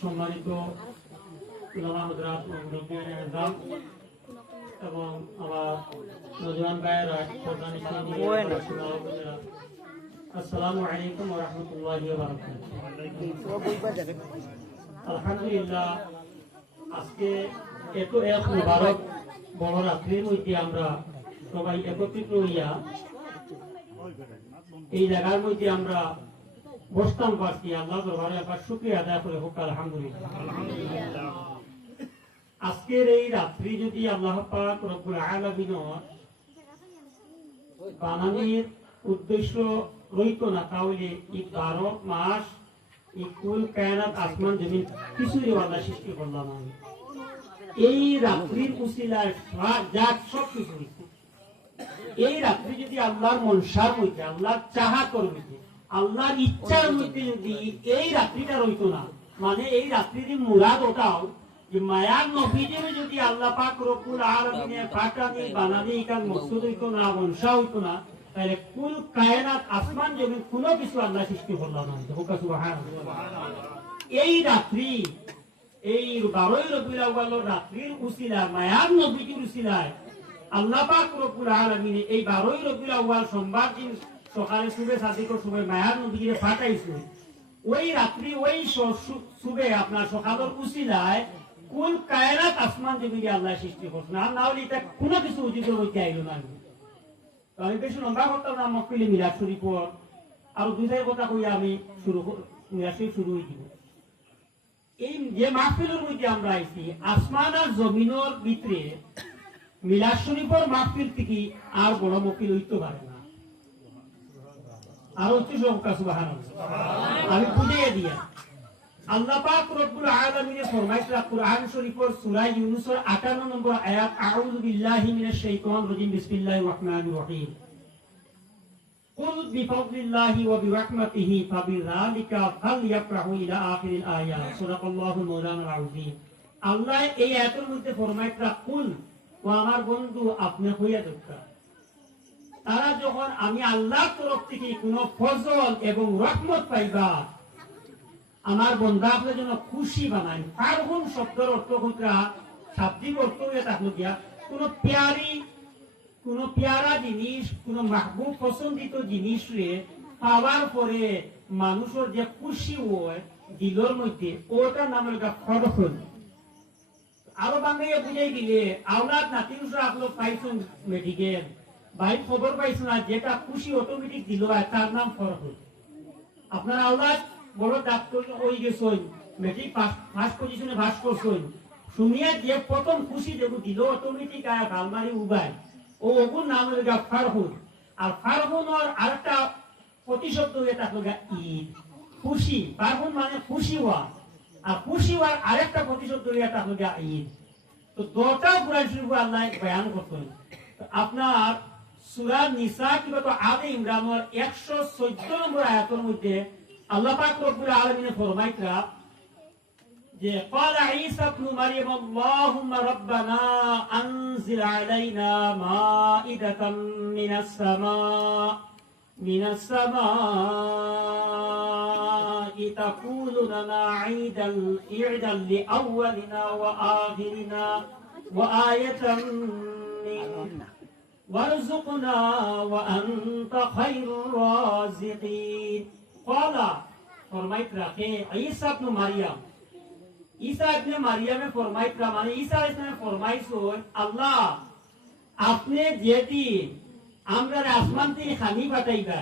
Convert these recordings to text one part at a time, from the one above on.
সম্মানিত উলামা হযরত ও মুরব্বিয়ান ইকরাম এবং আমার নওজোয়ান ভাইয়েরা প্রধান ইসলামী আসসালামু আলাইকুম ওয়া রাহমাতুল্লাহি ওয়া বারাকাতুহু। আলহামদুলিল্লাহ, আজকে এত এক মুবারক বড় রাত্রির মধ্যে আমরা সবাই একত্রিত হইয়া এই জায়গার মধ্যে আমরা বসতাম পারছি। আল্লাহ দরবারে একবার শুকরিয়া আদায় করে হোক আলহামদুলিল্লাহ। আজকের এই রাত্রি যদি আল্লাহ পাক রব্বুল আলামিনের বানানোর উদ্দেশ্য রইতো না, তাহলে এই 12 মাস এই কুল কায়নাত আসমান জমিন কিছুই আল্লাহ সৃষ্টি করলাম আমি। এই রাত্রির উসিলায় সব কিছু হইছে। এই রাত্রি যদি আল্লাহর মনসার মধ্যে, আল্লাহর চাহাতের মধ্যে, আল্লাহর ইচ্ছার মধ্যে যদি এই রাত্রিটা রইতো না, মানে এই রাত্রির মুরাদ ওটাও যে মায়ার নবীদের যদি আল্লাহ পাক রব্বুল আলামিনের পাকানি বানানি কান মকসুদ হইতো না, মনসা হইতো না, তাহলে কুল কায়নাত আসমান জমিন কোনো কিছু আল্লাহ সৃষ্টি করলাম না। সুবহানাল্লাহ। এই রাত্রি, এই 12 রবিউল আউয়ালের রাত্রির উসিলায়, মায়ার নবীদের উসিলায় আল্লাহ পাক রব্বুল আলামিন এই 12 রবিউল আউয়াল সোমবার দিন সকালে সুবে সাদিকর সময় মায়ার নবীকে পাঠাইছে। ওই রাত্রি ওই সুবে আপনার সকালের উসিলায় কুল কায়নাত আসমান জমিনে আল্লাহ সৃষ্টি করছেন। আর না হলে এটা কোনো কিছু উচিত হইতে আইল না। আমি বেশি লম্বা করতাম না, মক্কিলে মিলাদ শরীফ আর 2-4 কথা কই আমি মিলাদ শরীফ শুরু হয়ে দিব। এই যে মাহফিলের মধ্যে আমরা আইছি, আসমান আর জমিনের ভিতরে মিলাদ শরীফের মাহফিল থেকে আর বড় মক্কিল হইতে পারে না। আর হচ্ছে সুবহানাল্লাহ। আমি বুঝিয়ে দিয়া আল্লাহ পাক রব্বুল আলামিন ফরমাইছেন কুরআন শরীফের সূরা ইউনূসের 58 নম্বর আয়াত, আউযু বিল্লাহি মিনাশ শাইতানির রাজিম, বিসমিল্লাহির রহমানির রহিম। কুল বিফাদলিল্লাহি ওয়া বিরাহমাতিহি ফাবিযালিকা ফালইফরাহু ইলা আখিরিল আয়াত। সাদাকাল্লাহুল মাওলানাল আযীম। আল্লাহ এই আয়াতের মধ্যে ফরমাইছেন, কুল, ও আমার বন্ধু আপনি হইয়া দরকার, তারা যখন আমি আল্লাহর তরফ থেকে কোন ফজল এবং রহমত পাইবা, আমার বন্ধা আপনার জন্য খুশি বানাই। ফারহুন শব্দের অর্থ হইতা, শাব্দিক অর্থ হইয়া থাকলো গিয়া কোন পেয়ারা জিনিস, কোন মাহবুব পছন্দিত জিনিস রে পাওয়ার পরে মানুষের যে খুশি হয় দিলের মধ্যে, ওটার নাম হলো ফরহুন। আরো বাংলায় বুঝাই দিলে, আওলাদ নাতির আপনি পাইছেন মেডিকেল ভাই খবর পাইছো না, যেটা খুশি অটোমেটিক দিল তার নাম ফরহুন। আপনার আওলাদ বড় ডাক্তার হয়ে গেছেন, মেট্রিক ফার্স্ট পজিশনে পাস করছেন, শুনিয়া যে প্রথম খুশি যেগুলো দিল অটোমেটিক আয়া গালমারি উবায়, ও ওগুর নাম হলো ফারহুন। আর ফারহুনের আরেকটা প্রতিশব্দ হয়ে থাকলো ঈদ, খুশি। ফারহুন মানে খুশি হওয়া, আর খুশি হওয়ার আরেকটা প্রতিশব্দ হয়ে থাকলো ঈদ। তো দুটা কুরআন শরীফে আল্লাহ বয়ান করতেন। আপনার সূরা নিসা কিংবা তো আলে ইমরানের 114 নম্বর আয়াতের মধ্যে আল্লাহ পাক রব্বুল আলামিন ফরমাইতরা যে ক্বালা ঈসা ইবনে মারইয়াম আল্লাহুম্মা রাব্বানা আনজিল আলাইনা মাইদাতাম মিনাস সামাই তাকুলু লানা ঈদান লিআউয়ালিনা ওয়া আখিরিনা ওয়া আয়াতাম মিন্কা ওয়ারযুকনা ওয়া আনতা খায়রুর রাযিকিন। ক্বালা ফরমাইতরা হে ঈসা ইবনে মারইয়াম, ঈসা ইবনে মারইয়ামে ফরমাইতরা মানে ঈসা আলাইহিস সালাম ফরমাইছেন, আল্লাহ আপনি যেদিন আমরা আসমান থেকে খানি পাঠাইবা,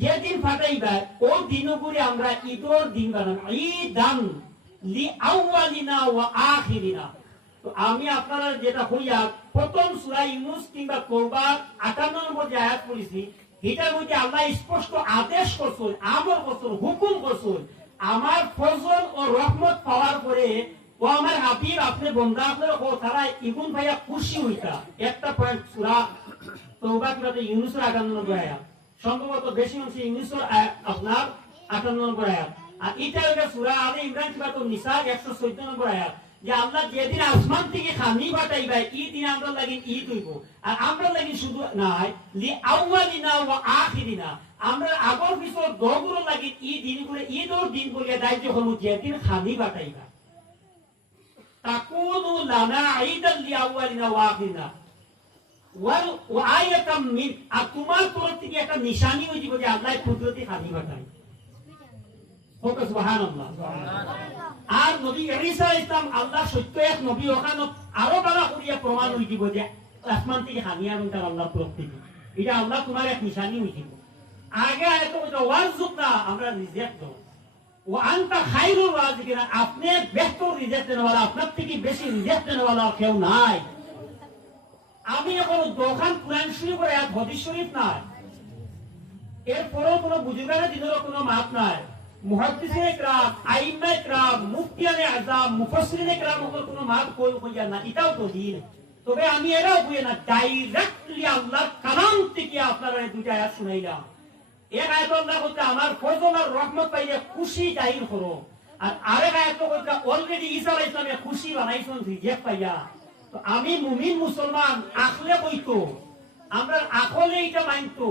যেদিন পাঠাইবা ও দিন করে আমরা ঈদের দিন বানান, ঈদান লিআউয়ালিনা ওয়া আখিরিনা। তো আমি আপনারা যেটা হইয়া প্রথম সূরা ইউনূস কিংবা তওবার 58 নম্বর যে আয়াত পড়েছি, এটার মধ্যে আল্লাহ স্পষ্ট আদেশ করছেন, আমর করছেন, হুকুম করছেন, আমার ফজল ও রহমত পাওয়ার পরে ও আমার হাবিব আপনি বন্ধা আপনার ও তারা ইগুন ভাইয়া খুশি হইতা। একটা পয়েন্ট সূরা তওবা কিংবা ইউনূসের 58 নম্বর আয়াত, সম্ভবত বেশি অংশে ইউনূসের আপনার 58 নম্বর আয়াত, আর এটা হলো সূরা আলে ইমরান কিংবা তো নিসা 114 নম্বর আয়াত, যে আল্লাহ যেদিন আসমান থেকে খানি পাঠাইবা এই দিন আমরা লাগি ঈদ হইব আর আমরা লাগি শুধু নাই লি আউয়ালিনা ওয়া আখিরিনা আমরা আগর পিছর দগুলো লাগি এই দিনগুলো ঈদর দিন বলিয়া দায়িত্ব হলো যেদিন খানি পাঠাইবা তাকুনু লানা ঈদাল লি আউয়ালিনা ওয়া আখিরিনা ওয়া আয়াতাম মিন আর তোমার তরফ থেকে একটা নিশানি হয়ে যাবে যে আল্লাহ কুদরতি খানি পাঠাই হোক সুবহানাল্লাহ আর নবী ঈসা ইসলাম আল্লাহ সত্য এক নবী ওখানে আরো বড় করিয়া প্রমাণ হয়ে যাব যে আসমান থেকে খানি এবং তার আল্লাহ তরফ থেকে এটা আল্লাহ তোমার এক নিশানি হয়ে যাব আগে এত কথা ওয়ারজুকনা আমরা রিজেক্ট দাও ও আনতা খায়রুর রাজিকিনা আপনি বেহতর রিজেক্ট দেওয়ালা আপনার থেকে বেশি রিজেক্ট দেওয়ালা কেউ নাই আমি এখন দোকান কোরআন শরীফের এক হাদিস শরীফ নাই এরপরেও কোনো বুজুর্গানের দিনেরও কোনো মাপ নাই মুহাদ্দিসিনে کرام আইম্মা کرام মুফতিয়ানে আযম মুফাসসিরিনে کرام কোনো মাপ কইয়া না এটাও তো দিন তবে আমি এরাও কই না ডাইরেক্টলি আল্লাহর কালাম থেকে আপনারা দুইটা আয়াত শুনাইলাম এক আয়াত আল্লাহ বলতে আমার ফজল আর রহমত পাইলে খুশি জাহির করো আর আরেক আয়াত বলতে অলরেডি ঈসা আলাইহিস সালামে খুশি বানাইছেন রিজেক্ট পাইয়া তো আমি মুমিন মুসলমান আখলে কইতো আমরা আখলে এটা মানতো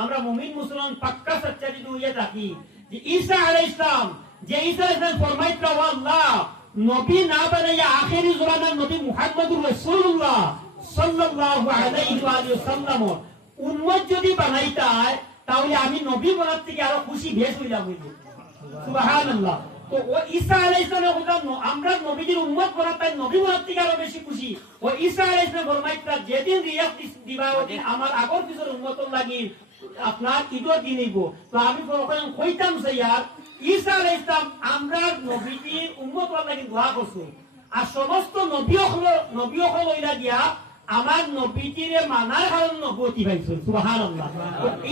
আমরা মুমিন মুসলমান পাক্কা সচ্চা যদি হইয়া থাকি যে ঈসা আলাইহিস সালাম যে ঈসা আলাইহিস সালাম ফরমাইতো আল্লাহ নবী না বানাইয়া আখেরি জামানার নবী মুহাম্মদুর রাসূলুল্লাহ সাল্লাল্লাহু আলাইহি ওয়া সাল্লাম উম্মত যদি বানাইতায় তাহলে আমি নবী বলার থেকে আরো খুশি বেশ হইলাম সুবহানাল্লাহ তো ও ঈসা আলাইহিস সালাম বললেন আমরা নবীর উম্মত বানাতে নবী বলার থেকে আরো বেশি খুশি ও ঈসা আলাইহিস সালাম ফরমাইতো যেদিন রিয়াত দিবা ওদিন আমার আগর পিছর উম্মতর লাগি আপনার ঈদর দিন হইব তো আমি কইতাম যে यार ঈসা আলাইহিস সালাম আমরা নবীর উম্মতর লাগি দোয়া করছি আর সমস্ত নবী হলো হইলা গিয়া আমার নবীজিরে মানার কারণে নবুয়তি পাইছেন সুবহানাল্লাহ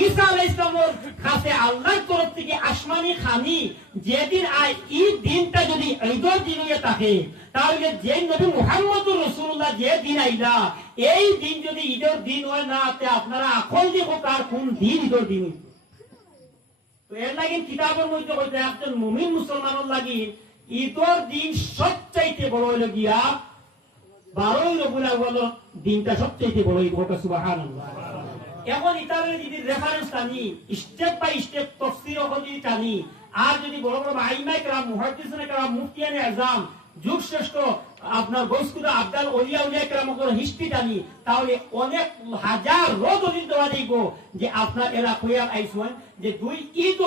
ঈসা আলাইহিস সালামের কাছে আল্লাহর তরফ থেকে আসমানি খানি যেদিন আই এই দিনটা যদি ঈদর দিন হয়ে থাকে তাহলে যে নবী মুহাম্মদুর রাসূলুল্লাহ যে দিন আইলা এই দিন যদি ঈদর দিন হয় না তে আপনারা এখন দেখো কার কোন দিন ঈদর দিন তো এর লাগি কিতাবের মধ্যে কইতে একজন মুমিন মুসলমানের লাগি ঈদর দিন সবচাইতে বড় হইল গিয়া 12 রবিউল আউয়াল দিনটা সবচেয়ে বড় এই বড় সুবহানাল্লাহ এখন ইতারে যদি রেফারেন্স টানি স্টেপ বাই স্টেপ তাফসীর যদি টানি আর যদি বড় বড় আইম্মা کرام মুহাদ্দিসিনে کرام মুফতিয়ানে আযম যুগ শ্রেষ্ঠ আপনার গৌসকুদা আব্দাল ওলিয়া کرامের হিস্ট্রি টানি তাহলে অনেক হাজার দলিল দেওয়া দিব যে আপনার এরা কইয়া আইছেন যে দুই ঈদ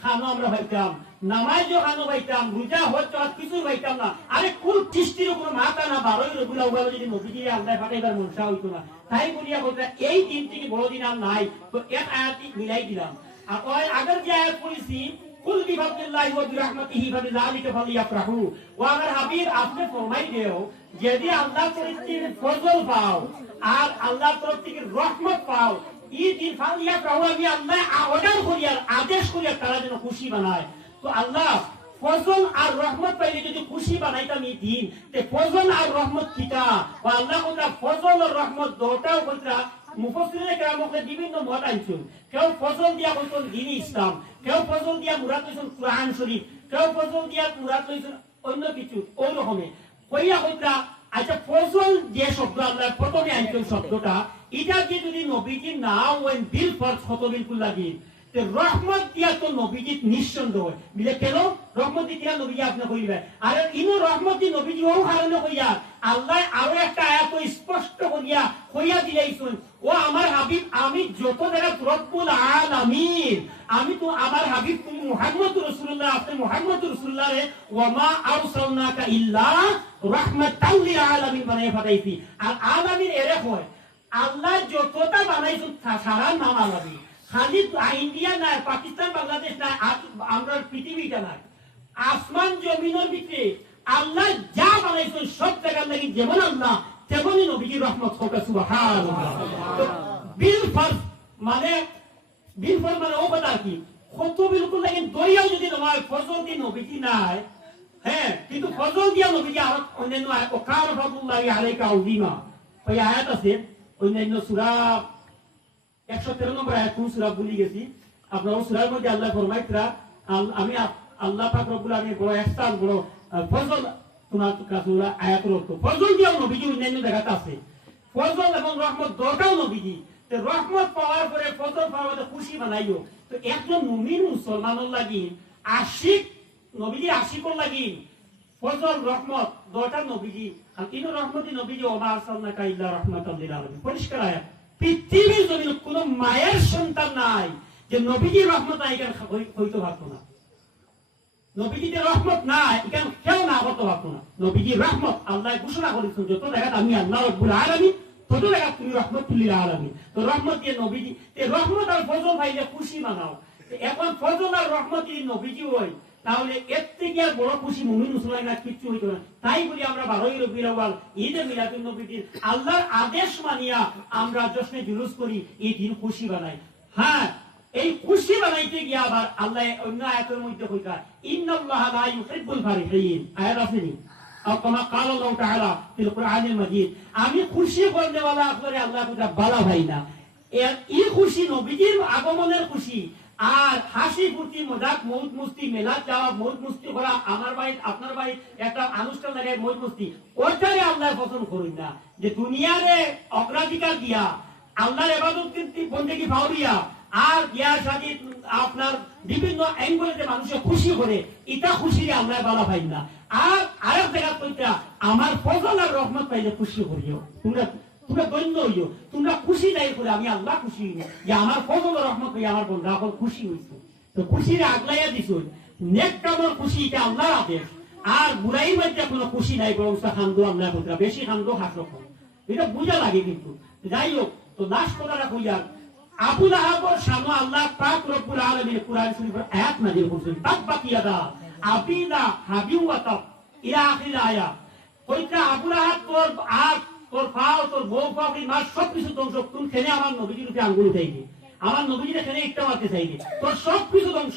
খানো আমরা হইতাম নামাজও খানো হইতাম রোজা হজ কিছু হইতাম না আরে কোন দৃষ্টির উপর মাথা না 12 রবিউল আউয়াল যদি নবীজিরে আল্লাহ পাঠাইবার মনসা হইতো না তাই বলিয়া বলতে এই দিন থেকে বড় দিন আর নাই তো এক আয়াত মিলাই দিলাম আর ওই আগের যে আয়াত পড়েছি কুল বিফাদলিল্লাহি ওয়া বিরহমাতিহি ফাবিযালিকা ফালিয়াফরাহু ওয়া আমার হাবিব আপনি ফরমাই দেও যদি আল্লাহর তরফ থেকে ফজল পাও আর আল্লাহর তরফ থেকে রহমত পাও এই দিন ফালিয়াফরাহু আমি আল্লাহ অর্ডার করিয়া আদেশ করিয়া তারা যেন খুশি বানায় তো আল্লাহ ফজল আর রহমত পাইলে যদি খুশি বানাইতাম এই দিন তে ফজল আর রহমত কিটা ও আল্লাহ কোনটা ফজল আর রহমত দুটাও কোনটা মুফাসসিরিনে کرامকে বিভিন্ন মত আনছেন কেউ ফজল দিয়া বলছেন দ্বীন ইসলাম কেউ ফজল দিয়া মুরাদ লইছেন কুরআন শরীফ কেউ ফজল দিয়া মুরাদ লইছেন অন্য কিছু ওই রকমে কইয়া কোনটা আচ্ছা ফজল যে শব্দ আল্লাহ প্রথমে আনছেন শব্দটা এটা কি যদি নবীজি না ওই বিল ফরজ কত বিলকুল লাগি রহমত দিয়া তো নবীজি নিঃসন্দেহ বিলে কেন রহমত দিয়া নবীজি আপনি কইবে আর ইনো রহমত দি নবীজি ও কারণে কইয়া আল্লাহ আরো একটা আয়াত স্পষ্ট কইয়া দিলাইছেন ও আমার হাবিব আমি যত জায়গা রব্বুল আলামিন আমি তো আমার হাবিব তুমি মুহাম্মদুর রাসূলুল্লাহ আপনি মুহাম্মদুর রাসূলুল্লাহ রে ওয়া মা আরসালনাকা ইল্লা রাহমাতাল লিল আলামিন বানাই পাঠাইছি আর আলামিন এরে হয় আল্লাহ যতটা বানাইছেন সারা নাম আলামিন খালি ইন্ডিয়া না পাকিস্তান বাংলাদেশ না আমরা পৃথিবীটা না আসমান জমিনের ভিতরে আল্লাহ যা বানাইছেন সব জায়গার লাগি যেমন আল্লাহ তেমনই নবীজির রহমত হোক সুবহানাল্লাহ তো বিল ফরজ মানে ও কথা কি কত বিলকুল লাগি দরিয়াও যদি নয় ফজল দি নবীজি নাই হ্যাঁ কিন্তু ফজল দিয়া নবীজি আর অন্যান্য ওকার রাব্বুল্লাহি আলাইকা আউযিমা ওই আয়াত আছে অন্যান্য সূরা 113 নম্বর আয়াত কোন সূরা ভুলে গেছি আপনারা সূরার মধ্যে আল্লাহ ফরমাইতরা আমি আল্লাহ পাক রব্বুল আলামিন বড় ইহসান বড় ফজল তোমার কাছে আয়াত রক্ত ফজল দিয়েও নবীজি অন্যান্য জায়গাতে আছে ফজল এবং রহমত দরকার নবীজি রহমত পাওয়ার পরে ফজল পাওয়ার খুশি বানাইও তো একজন মুমিন মুসলমানের লাগি আশিক নবীজি আশিকর লাগি ফজল রহমত দরকার নবীজি আর কিন্তু রহমতি নবীজি ওমা আরসালনাকা ইল্লা রাহমাতাল লিল আলামিন পরিষ্কার আয়াত পৃথিবীর জমিনে কোনো মায়ের সন্তান নাই যে নবীজির রহমত নাই এখানে হইতে পারতো না নবীজির রহমত নাই এখানে কেউ না হতে পারতো না নবীজির রহমত আল্লাহ ঘোষণা করেছেন যত জায়গায় আমি আল্লাহ রব্বুল আলামিন তত জায়গা তুমি রহমতুল লিল আলামিন তো রহমত দিয়ে নবীজি রহমত আর ফজল ভাইলে খুশি মানাও এখন ফজল আর রহমত নবীজি হই তাহলে এর থেকে আর বড় খুশি মুমিন মুসলমান আর কিচ্ছু হইতো না তাই বলি আমরা 12ই রবিউল আউয়াল ঈদে মিলাদুন নবীর আল্লাহর আদেশ মানিয়া আমরা জশ্নে জুলুস করি এই দিন খুশি বানাই হ্যাঁ এই খুশি বানাইতে গিয়ে আবার আল্লাহ অন্য আয়াতের মধ্যে কইতা ইন্নাল্লাহা লা ইউহিব্বুল ফারিহিন আয়াত আসেনি আর কমা قال الله تعالى في القرآن المجيد আমি খুশি করতে वाला আপনারে আল্লাহ পুরা বালা ভাই না এই খুশি নবীজির আগমনের খুশি আর হাসি ফুর্তি মজাক মৌজ মস্তি মেলা যাওয়া মৌজ মস্তি করা আমার ভাই আপনার ভাই একটা অনুষ্ঠান লাগে মৌজ মস্তি ওটারে আল্লাহ পছন্দ করেন না যে দুনিয়ারে অগ্রাধিকার দিয়া আল্লাহর ইবাদত করতে বন্দেগী ভাওরিয়া আর বিয়া শাদী আপনার বিভিন্ন অ্যাঙ্গেলে মানুষে খুশি করে এটা খুশিরে আল্লাহ বালা পাই না আর আরেক জায়গা কইতা আমার ফজল আর রহমত পাইলে খুশি করিও তোমরা দৈন্য হইও তোমরা খুশি যাই করে আমি আল্লাহ খুশি যে আমার ফজল রহমত পাই আমার বন্ধু এখন খুশি হইছে তো খুশিরে আগলাইয়া দিছ নেক কামর খুশি এটা আল্লাহর আদেশ আর বুড়াই মধ্যে কোনো খুশি নাই বরং খান্দো আল্লাহ পুত্রা বেশি খান্দো হাসো এটা বুঝা লাগে কিন্তু যাই হোক তো লাস্ট কথাটা কইয়া আবু লাহাবের সামনে আল্লাহ পাক রব্বুল আলামিন কুরআন শরীফের আয়াত নাযিল করেছেন তাকবাত ইয়াদা আবিদা হাবিওয়াতা ইলা আখির আয়াত কইতা আবু লাহাব তোর পাও তোর বউ পাবি মা সব কিছু ধ্বংস তুই খেলে আমার নবীজির উপরে আঙ্গুল উঠাইবি আমার নবীজির খেলে একটা মারতে চাইবি তোর সব কিছু ধ্বংস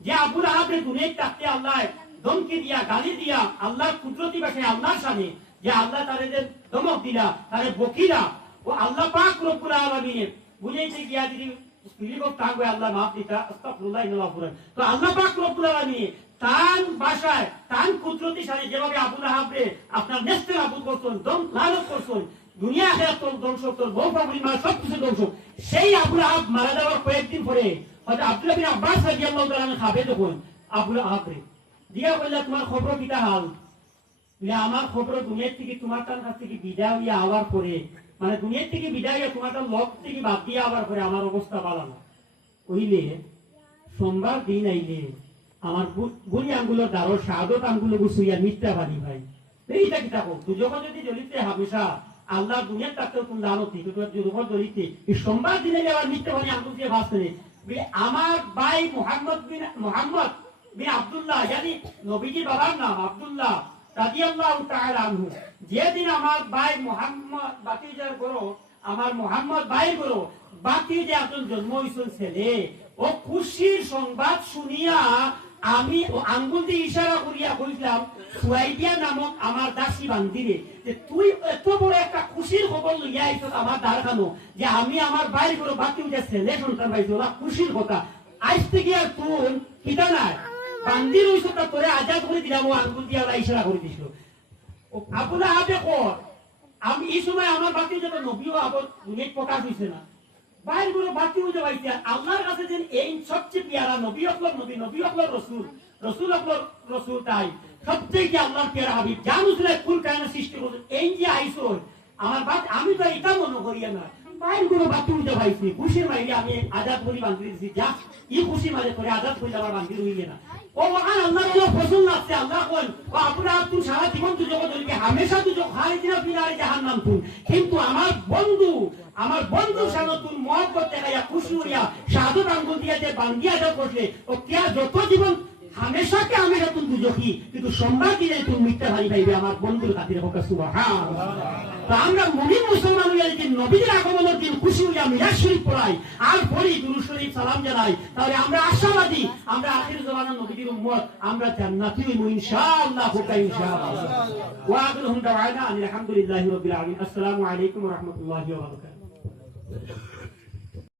যে আবু লাহাবের দুনিয়ায় থাকতে আল্লাহ ধমকি দিয়া গালি দিয়া আল্লাহর কুদরতি ভাষায় আল্লাহর সামনে যে আল্লাহ তারে যে ধমক দিলা তারে বকিলা ও আল্লাহ পাক রব্বুল আলামিন বুঝাইতে গিয়া যদি ফিলিপক থাকবে আল্লাহ মাফ দিতা আস্তাগফিরুল্লাহ ইন্নাল্লাহু গফুর তো আল্লাহ পাক রব্বুল আলামিন তান ভাষায় তান কুদরতি সাথে যেভাবে আবু লাহাবরে আপনার নেস্তে আবু করছেন দম লালত করছেন দুনিয়া আখিরাত তোর ধ্বংস তোর বউ পাবলি মা সব কিছু ধ্বংস সেই আবু লাহাব মারা যাওয়ার কয়েকদিন পরে হয়তো আব্দুল্লাহ বিন আব্বাস রাদিয়াল্লাহু তাআলা খাবে তখন আবু লাহাবরে দিয়া বললা তোমার খবর কিটা হাল আমার খবর দুনিয়ার থেকে তোমার তার কাছ থেকে বিদায় হইয়া আওয়ার পরে মানে দুনিয়ার থেকে বিদায় হইয়া তোমার তার লক থেকে বাদ দিয়ে আওয়ার পরে আমার অবস্থা ভালো না কইলে সোমবার দিন আইলে আমার বুড়ি আঙ্গুলের দ্বারো শাহাদত আঙ্গুলে গুছুইয়া মিথ্যা বানি ভাই এইটা কি থাকো দুজখন যদি জ্বলিতে হামেশা আল্লাহ দুনিয়ার তাকে কোন দানতি দুজখন জ্বলিতে এই সোমবার দিনে আবার মিথ্যা বানি আঙ্গুল দিয়ে ভাসতে আমার ভাই মোহাম্মদ বিন আব্দুল্লাহ জানি নবীজির বাবার নাম আব্দুল্লাহ রাদিয়াল্লাহু তাআলা আনহু যেদিন আমার ভাই মোহাম্মদ বাতিজার গরো আমার মোহাম্মদ ভাই গরো বাতিজা একজন জন্ম হইছেন ছেলে ও খুশির সংবাদ শুনিয়া আমি আঙ্গুল দিয়ে ইশারা করিয়া কইলাম সুয়াইদিয়া নামক আমার দাসী বান্দিরে যে তুই এত বড় একটা খুশির খবর লইয়া আইছ আমার দ্বারখানো যে আমি আমার ভাই গরো বাতিজা ছেলে সন্তান পাইছি ওরা খুশির কথা আজ থেকে আর তুই কিটা নাই বান্দির হইছ তা তোরে আজাদ করে দিলাম ও আঙ্গুল দিয়ে ওরা ইশারা করে দিছিল আবু লাহাবে কর আমি এই সময় আমার বাতি যত নবীও আবার দুনিয়ায় প্রকাশ হইছে না বাইর গুলো বাতি হইতে পাইছে আল্লাহর কাছে যে এই সবচেয়ে পিয়ারা নবী অকলর রসুল অকলর রসুল তাই সবচেয়ে কি আল্লাহর পিয়ারা হাবিব জানুসলে কুল কায়না সৃষ্টি করছে এই যে আইছো আমার বাত আমি তো এটা মনে করিয়া না বাইর গুলো বাতি হইতে পাইছি খুশির মাইলে আমি আজাদ করি বান্ধি দিছি যা ই খুশি মাঝে করে আজাদ করি আমার বান্ধি রইলে না ও ওখানে আল্লাহ পছন্দ লাগছে আল্লাহ কোন ও আপনার তুই সারা জীবন তুই যখন চলবি হামেশা তুই খালি দিনা ফিনারে জাহান্নাম তুই কিন্তু আমার বন্ধু সামনে তুই মহব্বত দেখাইয়া খুশি হইয়া শাহাদত আঙ্গুল দিয়া যে বান্দিয়া যা করলে ও কে যত জীবন হামেশাকে আমি তুই দুজকি কিন্তু সোমবার দিনে তুই মিথ্যা ভাই পাইবে আমার বন্ধুর খাতিরে হোক সুবহানাল্লাহ তো আমরা মুমিন মুসলমান হইয়া যদি নবীর আগমনের দিন খুশি হইয়া মিলাদ শরীফ পড়াই আর পড়ি দুরূদ শরীফ সালাম জানাই তাহলে আমরা আশাবাদী আমরা আখির জামানার নবীর উম্মত আমরা জান্নাতি হইব ইনশাআল্লাহ হোক ইনশাআল্লাহ ওয়া আখিরুহুম দাওয়ানা আলহামদুলিল্লাহি রাব্বিল আলামিন আসসালামু আলাইকুম ওয়া রাহমাতুল্লাহি ওয়া বারাকাতুহু